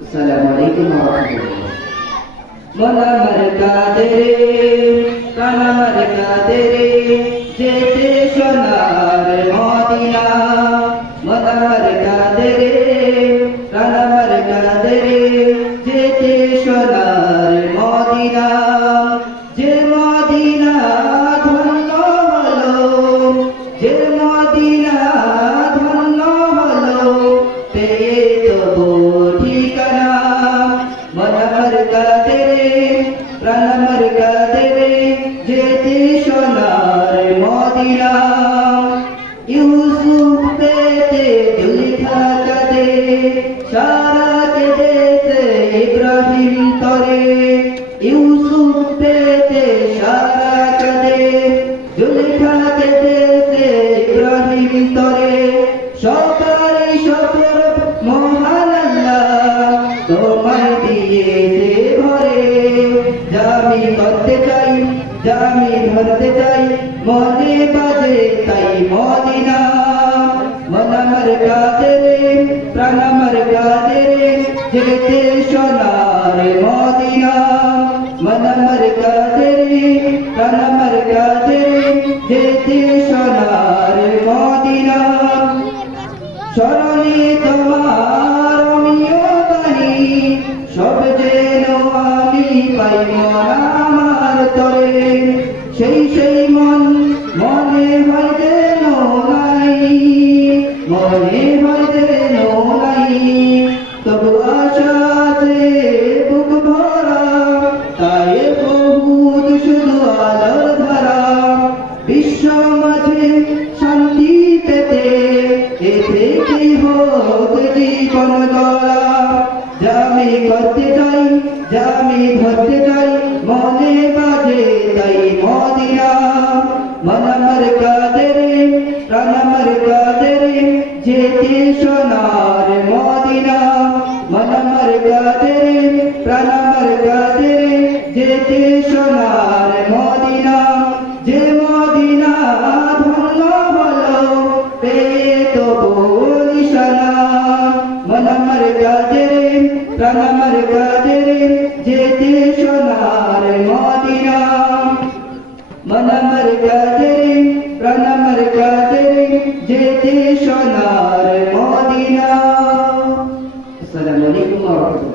Assalamualaikum warahmatullahi wabarakatuh. Marka tere, kana marka tere, jete sonar Madina. Mana marka tere, kana marka tere, jete sonar Madina. Je Madina dhonno holo, je Madina dhonno holo, te to ঠিকানা। মন মার্কা তেরে, প্রাণ মার্কা তেরে, যেতে সোনার Medina. Yusuf পেতে জুলেখা কাঁদে, সারা কেঁদেছে ইব্রাহিম তরে। ইউসুফ পেতে সারা কাঁদে, জুলেখা কেঁদেছে ইব্রাহিম তরে। সকালে সফর মহান আল্লাহ তোমায় দিয়েছে ভরে। জামি করতে চাই, জামি ধরতে চাই, মনে বাজে তাই মদিনা। মন আমার কাদেরে, প্রাণ আমার কাদেরে, যেতে সোনার মদিনা। মন আমার কাদেরে, প্রাণ আমার কাদেরে, যেতে সোনার মদিনা। স্মরণে তোমার অমিয় বাণী, সব যেন আমি পাই মন আমার তরে। সেই মন মনে হয় যেন নাই, মনে হয় যেন নাই। তবু আশা আছে বুক ভরা, তাই বহুত শুধু আলোর ধারা। বিশ্ব মাঝে শান্তি পেতে এতে কি হোক জীবন গড়া। জামি করতে চাই, জামি ধরতে চাই, মনে বাজে তাই মদিনা। মন আমার কাদেরে, প্রাণ আমার কাদেরে, যেতে সোনার মদিনা। মন আমার কাদেরে, প্রাণ আমার কাদেরে, যেতে সোনার মদিনা। যে মদিনা ধন্য হলো, পেয়ে তো বলিশানা। মন আমার কাদেরে, প্রাণ আমার কাদেরে, যেতে সোনার মদিনা। মন আমার কাদেরে, প্রাণ আমার কাদেরে, যেতে সোনার মদিনা। আসসালামু আলাইকুম ওয়া রাহমাতুল্লাহ।